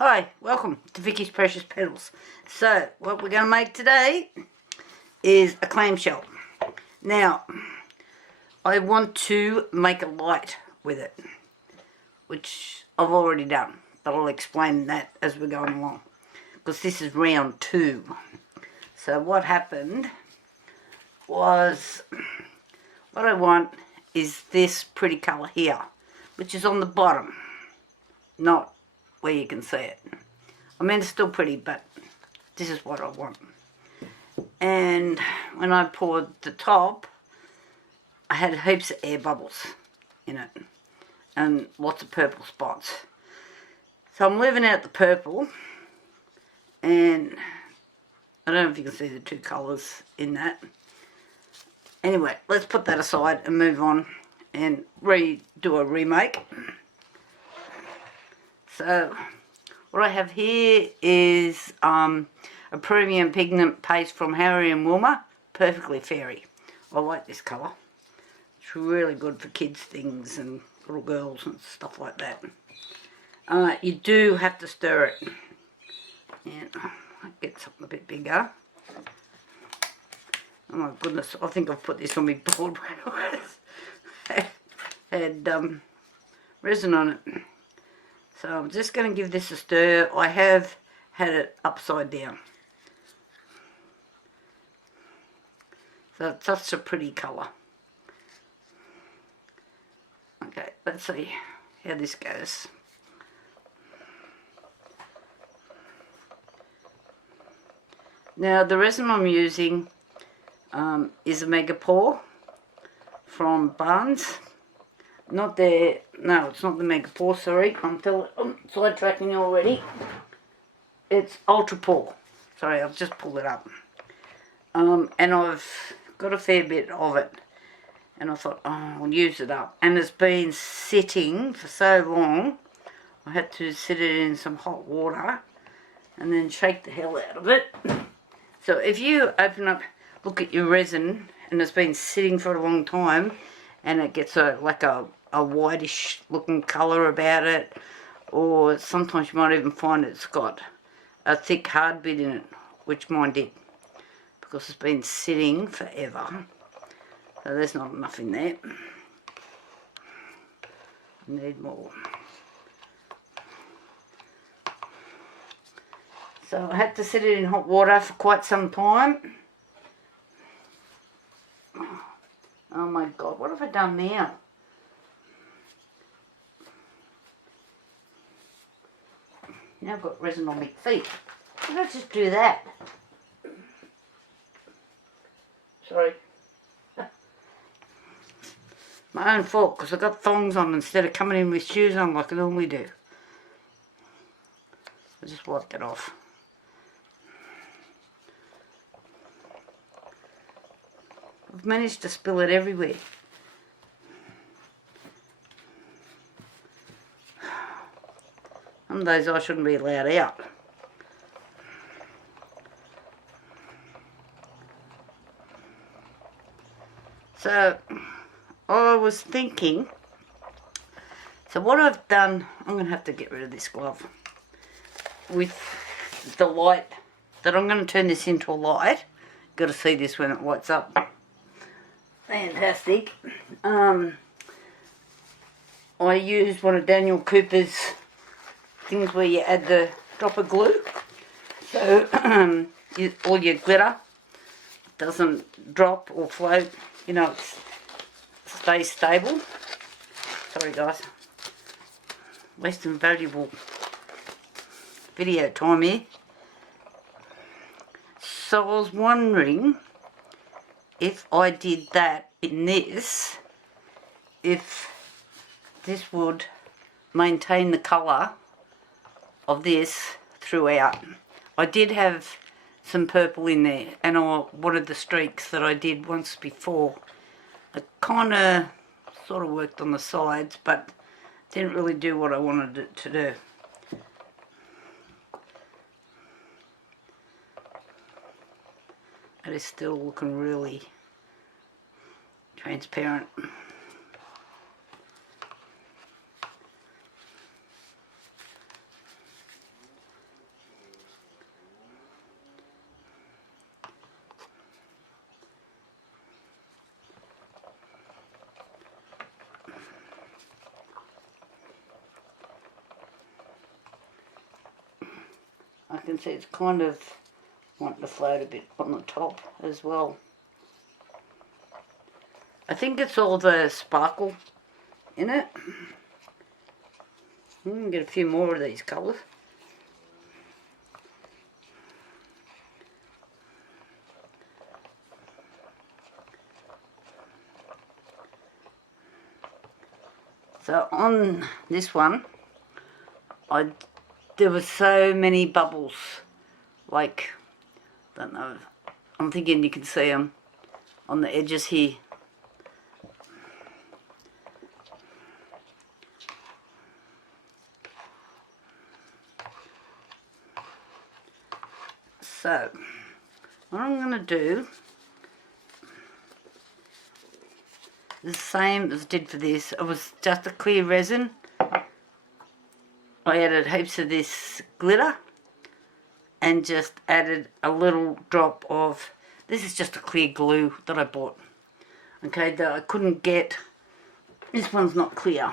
Hi, welcome to Vicky's Precious Petals. So, what we're going to make today is a clamshell. Now, I want to make a light with it, which I've already done, but I'll explain that as we're going along, because this is round 2. So what happened was, what I want is this pretty colour here, which is on the bottom, not where you can see it. I mean, it's still pretty, but this is what I want. And when I poured the top, I had heaps of air bubbles in it and lots of purple spots. So I'm leaving out the purple, and I don't know if you can see the 2 colours in that. Anyway, let's put that aside and move on and do a remake. So what I have here is a premium pigment paste from Harry and Wilma, Perfectly Fairy. I like this colour. It's really good for kids' things and little girls and stuff like that. You do have to stir it. And I'll get something a bit bigger. Oh my goodness, I think I've put this on my board when I had resin on it. So I'm just going to give this a stir. I have had it upside down. So it's such a pretty colour. Okay, let's see how this goes. Now the resin I'm using is a Mega Pour from Barnes. Not there, no, it's not the Mega Pour, sorry, I'm sidetracking you already. It's Ultra Pour. Sorry, I've just pulled it up. And I've got a fair bit of it. And I thought, oh, I'll use it up. And it's been sitting for so long, I had to sit it in some hot water and then shake the hell out of it. So if you open up, look at your resin, and it's been sitting for a long time, and it gets like a whitish looking colour about it, or sometimes you might even find it's got a thick hard bit in it, which mine did, because it's been sitting forever. So there's not enough in there. I need more. So I had to sit it in hot water for quite some time. Oh my God, what have I done now? Now I've got resin on my feet. Why don't I just do that? Sorry. My own fault, because I got thongs on instead of coming in with shoes on like I normally do. I just wiped it off. I've managed to spill it everywhere. Some days I shouldn't be allowed out. So I was thinking, so what I've done, I'm going to have to get rid of this glove, with the light, that I'm going to turn this into a light. Got to see this when it lights up. Fantastic. I used one of Daniel Cooper's things where you add the drop of glue, so all your glitter doesn't drop or float, you know, it stays stable. Sorry guys, wasting valuable video time here. So I was wondering if I did that in this, if this would maintain the colour of this throughout. I did have some purple in there, and I wanted the streaks that I did once before. I kind of sort of worked on the sides, but didn't really do what I wanted it to do. It is still looking really transparent. You can see it's kind of wanting to float a bit on the top as well. I think it's all the sparkle in it. I'm going to get a few more of these colours. So on this one, there were so many bubbles, like, I don't know, I'm thinking you can see them on the edges here. So, what I'm going to do is the same as I did for this. It was just a clear resin. I added heaps of this glitter and just added a little drop of, this is just a clear glue that I bought. Okay, that I couldn't get, this one's not clear.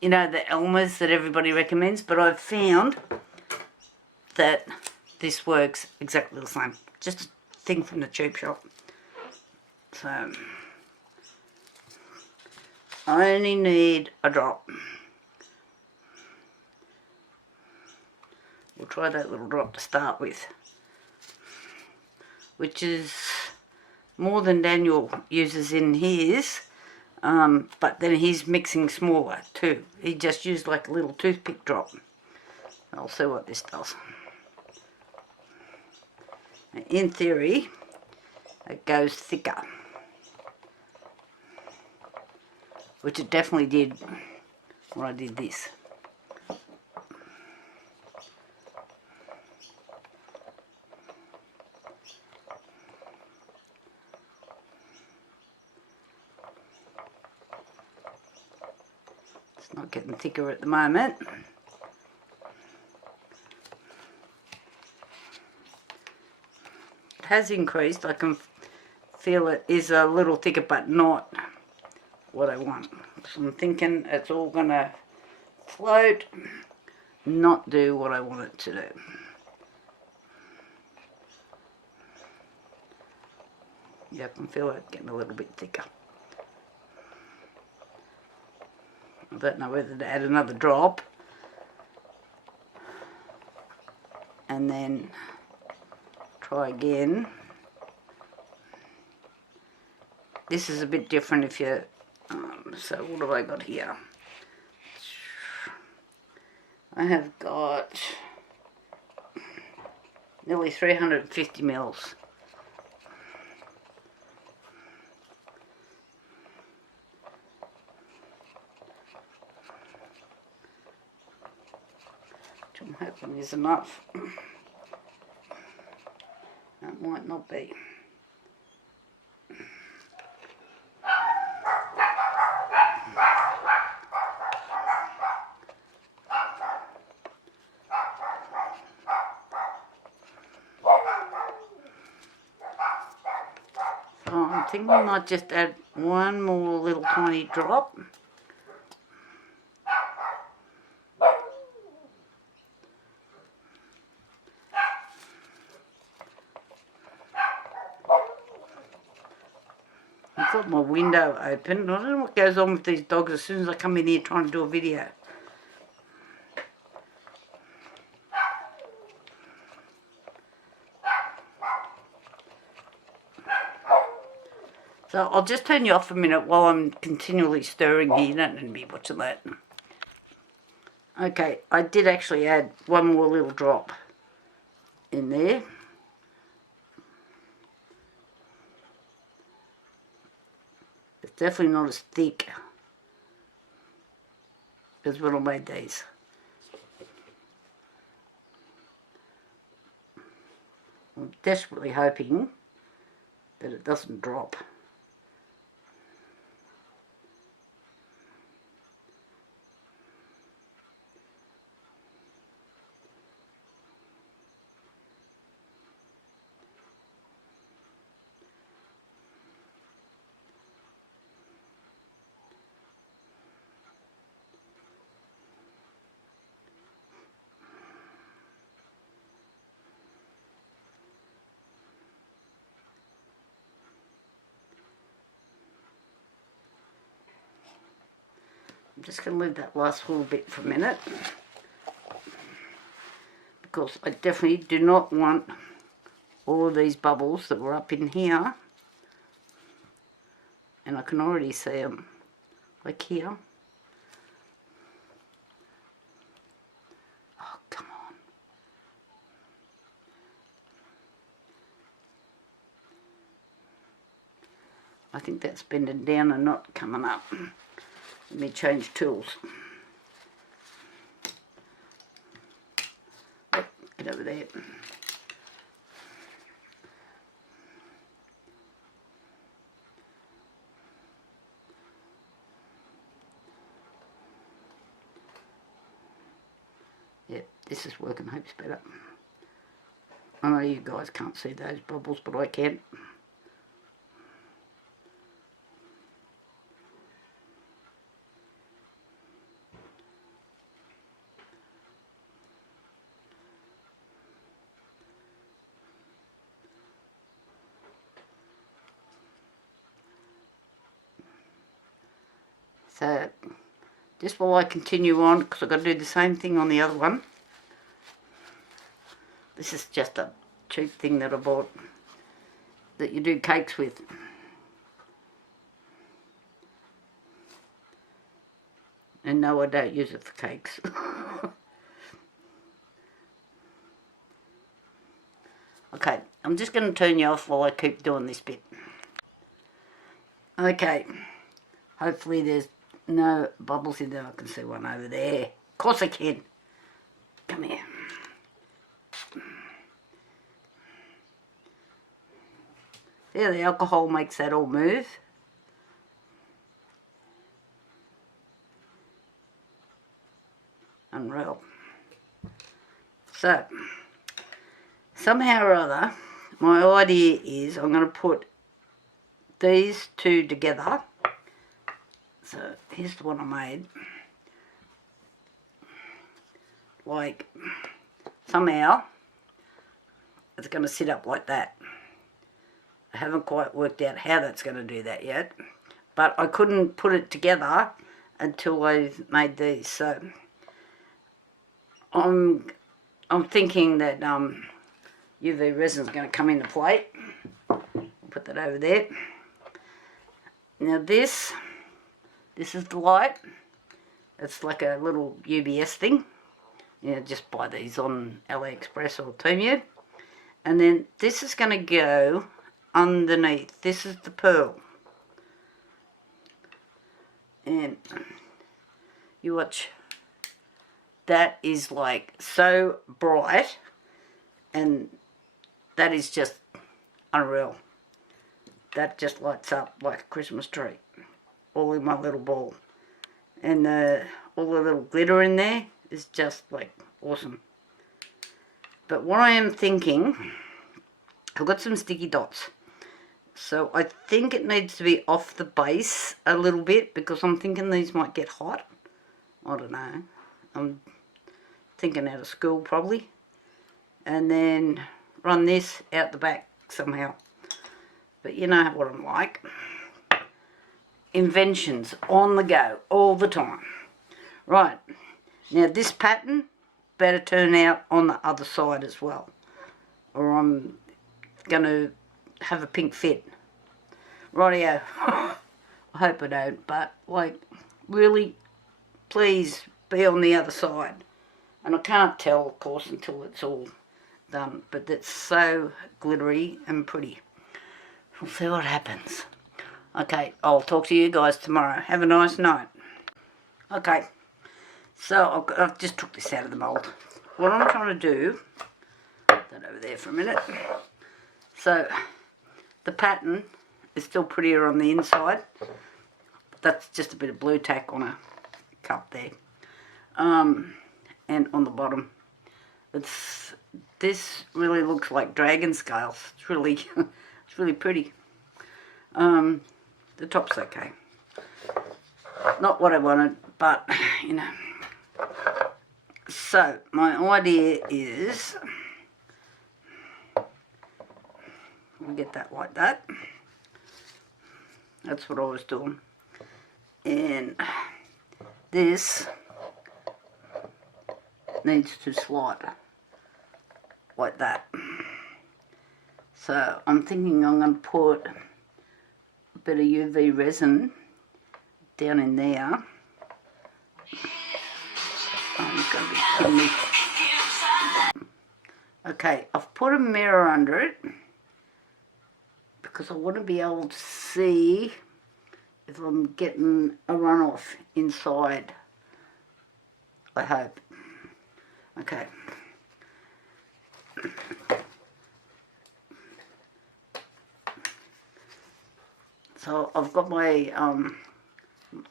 You know, the Elmer's that everybody recommends, but I've found that this works exactly the same. Just a thing from the cheap shop. So, I only need a drop. We'll try that little drop to start with, which is more than Daniel uses in his, but then he's mixing smaller too. He just used like a little toothpick drop. I'll see what this does. In theory, it goes thicker, which it definitely did when I did this. It's not getting thicker at the moment. It has increased. I can feel it is a little thicker, but not what I want. So I'm thinking it's all going to float, not do what I want it to do. Yeah, I can feel it getting a little bit thicker. I don't know whether to add another drop and then try again. This is a bit different if you, so what have I got here? I have got nearly 350 mils. Which I'm hoping is enough. That might not be. So I'm thinking I might just add one more little tiny drop. I've got my window open. I don't know what goes on with these dogs as soon as I come in here trying to do a video. So I'll just turn you off a minute while I'm continually stirring here. You don't need to be watching that. Okay, I did actually add one more little drop in there. It's definitely not as thick as when I made these. I'm desperately hoping that it doesn't drop. just going to leave that last little bit for a minute, because I definitely do not want all of these bubbles that were up in here, and I can already see them, like here. Oh, come on. I think that's bending down and not coming up. Let me change tools. Oh, get over there. Yep, this is working heaps better. I know you guys can't see those bubbles, but I can. So, just while I continue on, because I've got to do the same thing on the other one. This is just a cheap thing that I bought that you do cakes with. And no, I don't use it for cakes. Okay, I'm just going to turn you off while I keep doing this bit. Okay, hopefully there's no bubbles in there. I can see one over there. Of course I can. Come here. Yeah, the alcohol makes that all move. Unreal. So, somehow or other, my idea is I'm going to put these two together. So, here's the one I made. Like, somehow, it's going to sit up like that. I haven't quite worked out how that's going to do that yet. But I couldn't put it together until I made these. So, I'm thinking that UV resin is going to come into play. I'll put that over there. Now this is the light. It's like a little UBS thing. You know, just buy these on AliExpress or Temu. And then this is going to go underneath. This is the pearl. And you watch. That is like so bright, and that is just unreal. That just lights up like a Christmas tree, all in my little ball. And all the little glitter in there is just like awesome. But what I am thinking, I've got some sticky dots. So I think it needs to be off the base a little bit, because I'm thinking these might get hot. I don't know. I'm thinking out of school probably. And then run this out the back somehow. But you know what I'm like. Inventions on the go all the time. Right. Now this pattern better turn out on the other side as well, or I'm going to have a pink fit. Rightio. I hope I don't, but like really, please be on the other side. And I can't tell, of course, until it's all done, but it's so glittery and pretty. We'll see what happens. Okay, I'll talk to you guys tomorrow. Have a nice night. Okay, so I've just took this out of the mould. What I'm trying to do, put that over there for a minute. So the pattern is still prettier on the inside. That's just a bit of blue tack on a cup there. And on the bottom, this really looks like dragon scales. It's really it's really pretty. The top's okay. Not what I wanted, but you know. So my idea is, we'll get that like that. That's what I was doing. And this needs to slide like that. So I'm thinking I'm going to put a bit of UV resin down in there. I'm going to be kidding me. Okay, I've put a mirror under it because I want to be able to see if I'm getting a runoff inside. I hope. Okay. So I've got my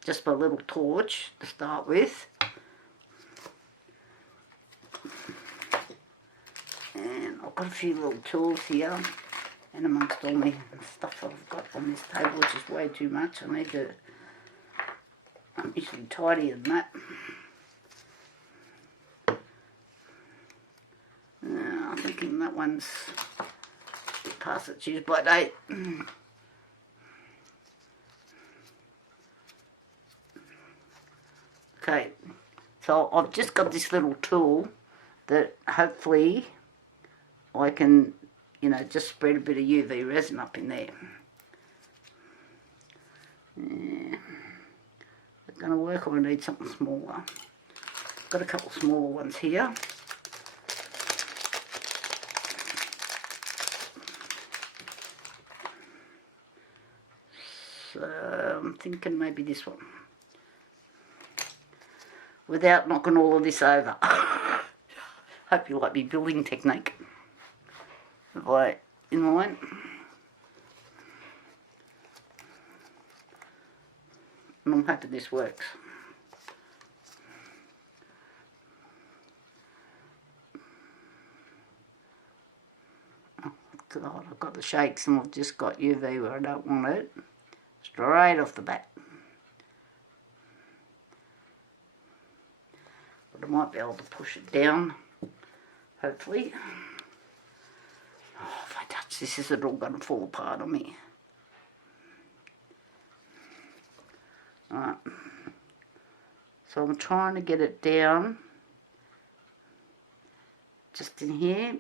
just my little torch to start with, and I've got a few little tools here, and amongst all my stuff I've got on this table, which is way too much. I need to, I'm usually tidier than that. I'm thinking that one's past its use by date. Okay, so I've just got this little tool that hopefully I can, you know, just spread a bit of UV resin up in there. Yeah. Is it going to work, or I need something smaller? I've got a couple smaller ones here. So I'm thinking maybe this one, without knocking all of this over. Hope you like my building technique. Right, in line. And I'm hoping this works. Oh God, I've got the shakes and I've just got UV where I don't want it. Straight off the bat. But I might be able to push it down, hopefully. Oh, if I touch this, is it all going to fall apart on me? Alright. So I'm trying to get it down, just in here.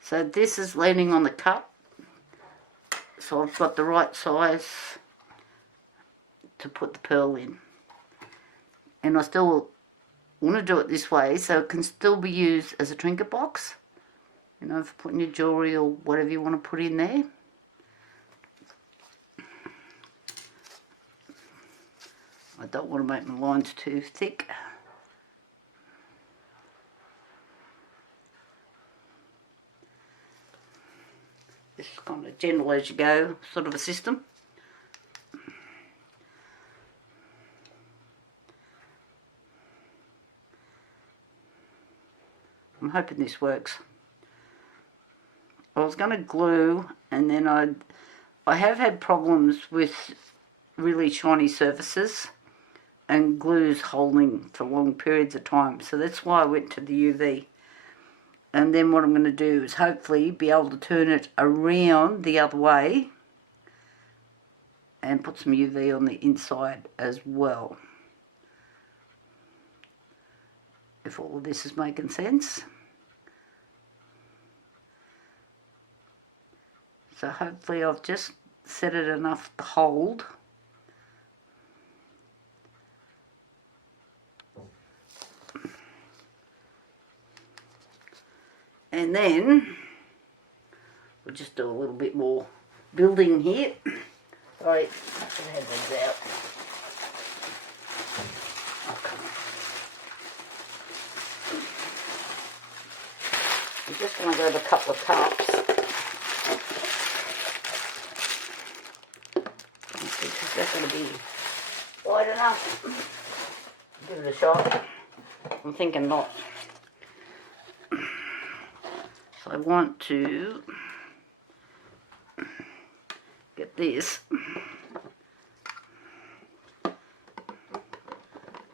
So this is leaning on the cup. So I've got the right size to put the pearl in. And I still want to do it this way so it can still be used as a trinket box. You know, for putting your jewellery or whatever you want to put in there. I don't want to make my lines too thick. This is kind of gentle as you go sort of a system. I'm hoping this works. I was going to glue, and then I have had problems with really shiny surfaces and glues holding for long periods of time, so that's why I went to the UV. And then what I'm going to do is hopefully be able to turn it around the other way and put some UV on the inside as well. If all of this is making sense. So hopefully I've just set it enough to hold. And then we'll just do a little bit more building here. Sorry, I should have these out. Oh, come on. I'm just going to grab a couple of cups. Is that going to be wide enough? Give it a shot. I'm thinking not. So I want to get this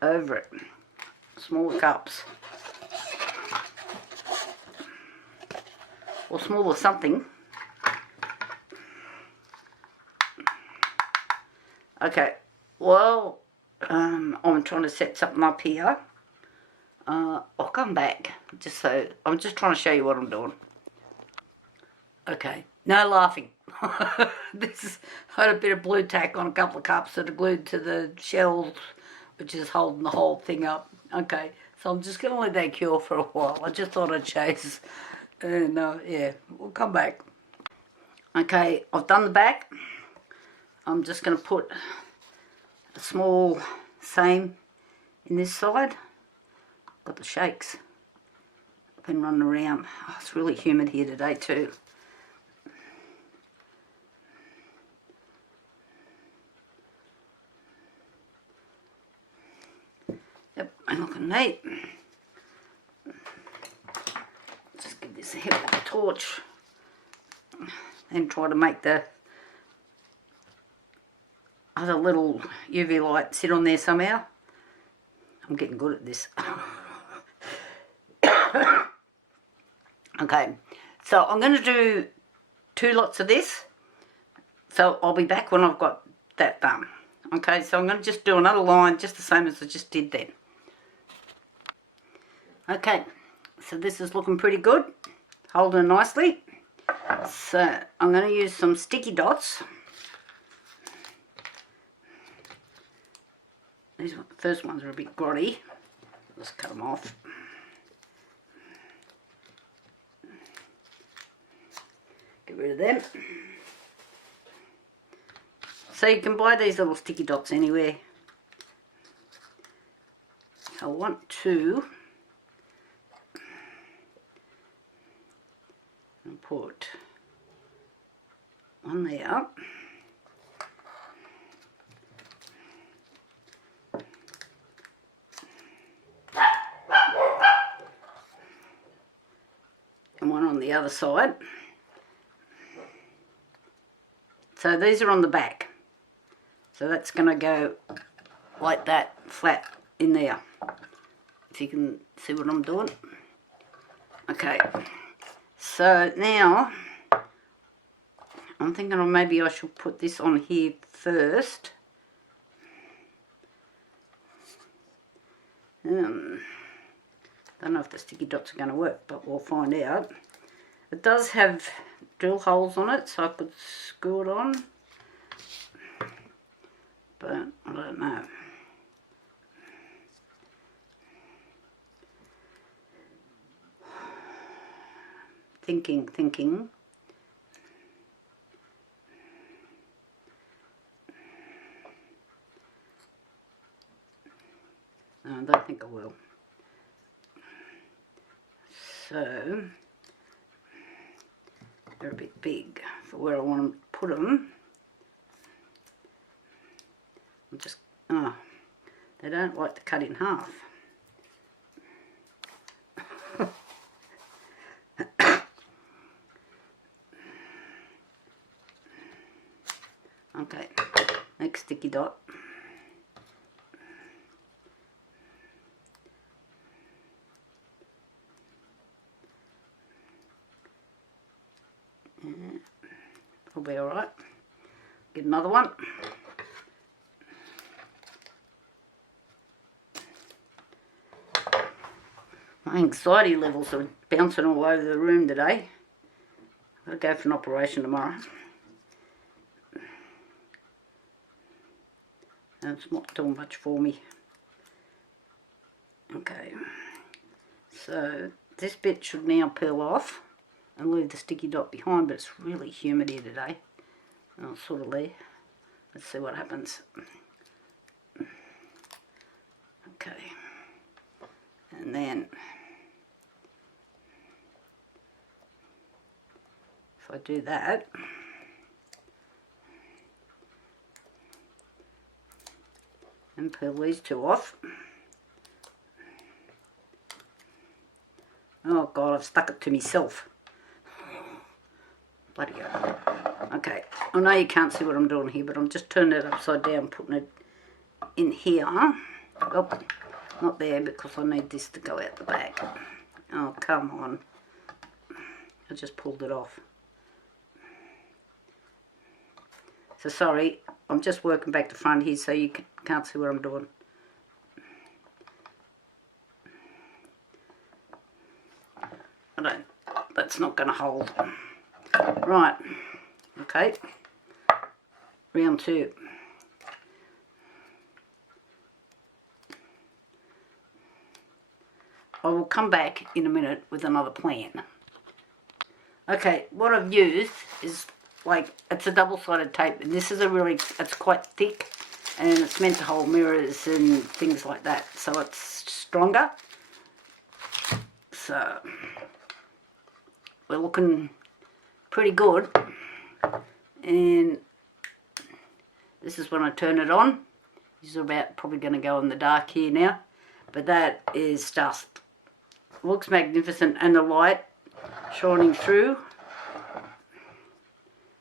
over it. Smaller cups. Or smaller something. Okay, Well, I'm trying to set something up here. I'll come back, I'm just trying to show you what I'm doing. Okay, no laughing. I had a bit of blue tack on a couple of cups that are glued to the shells, which is holding the whole thing up. Okay, so I'm just going to let that cure for a while. I just thought I'd chase, and yeah, we'll come back. Okay, I've done the back. I'm just going to put a small same in this side. Got the shakes. I've been running around. Oh, it's really humid here today too. Yep, I'm looking neat. Just give this a hit with the torch and try to make the other little UV light sit on there somehow. I'm getting good at this. Okay, so I'm going to do 2 lots of this. So I'll be back when I've got that done. Okay, so I'm going to just do another line just the same as I just did then. Okay, so this is looking pretty good, holding nicely. So I'm going to use some sticky dots. These first ones are a bit grotty. Let's cut them off. Get rid of them. So you can buy these little sticky dots anywhere. I want to put one there. And one on the other side. So these are on the back. So that's going to go like that, flat in there. If you can see what I'm doing. Okay. So now, I'm thinking maybe I should put this on here first. Don't know if the sticky dots are going to work, but we'll find out. It does have drill holes on it, so I could screw it on. But I don't know. Thinking. No, I don't think I will. So, they're a bit big for where I want to put them. I'm just, they don't like to cut in half. Okay, next sticky dot. Will be alright. Get another one. My anxiety levels are bouncing all over the room today. I'll go for an operation tomorrow. And it's not doing much for me. Okay. So this bit should now peel off and leave the sticky dot behind, but it's really humid here today. I'll sort of leave. Let's see what happens. Okay. And then if I do that, and peel these 2 off. Oh God, I've stuck it to myself. Bloody hell. Okay, I know you can't see what I'm doing here, but I'm just turning it upside down, putting it in here. Oh, not there because I need this to go out the back. Oh, come on. I just pulled it off. So sorry, I'm just working back to front here so you can't see what I'm doing. That's not going to hold. Right, okay, round 2. I will come back in a minute with another plan. Okay, what I've used is like, it's a double-sided tape, and this is it's quite thick, and it's meant to hold mirrors and things like that, so it's stronger. So we're looking pretty good, and this is when I turn it on. This is probably going to go in the dark here now, but that is just, looks magnificent, and the light shining through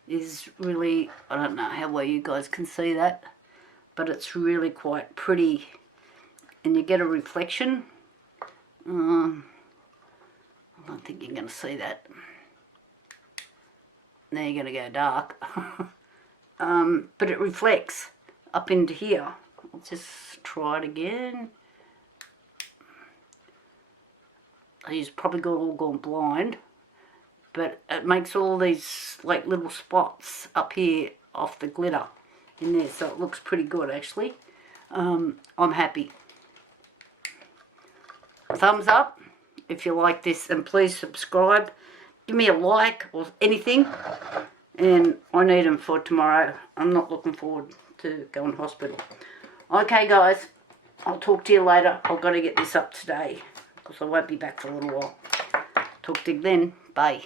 is really, I don't know how well you guys can see that, but it's really quite pretty, and you get a reflection. I don't think you're going to see that. Now you're going to go dark. But it reflects up into here. I'll just try it again. He's probably all gone blind, but it makes all these like little spots up here off the glitter in there, so it looks pretty good actually. I'm happy. Thumbs up if you like this, and please subscribe. Give me a like or anything, and I need them for tomorrow. I'm not looking forward to going to hospital. Okay guys, I'll talk to you later. I've got to get this up today because I won't be back for a little while. Talk to you then. Bye.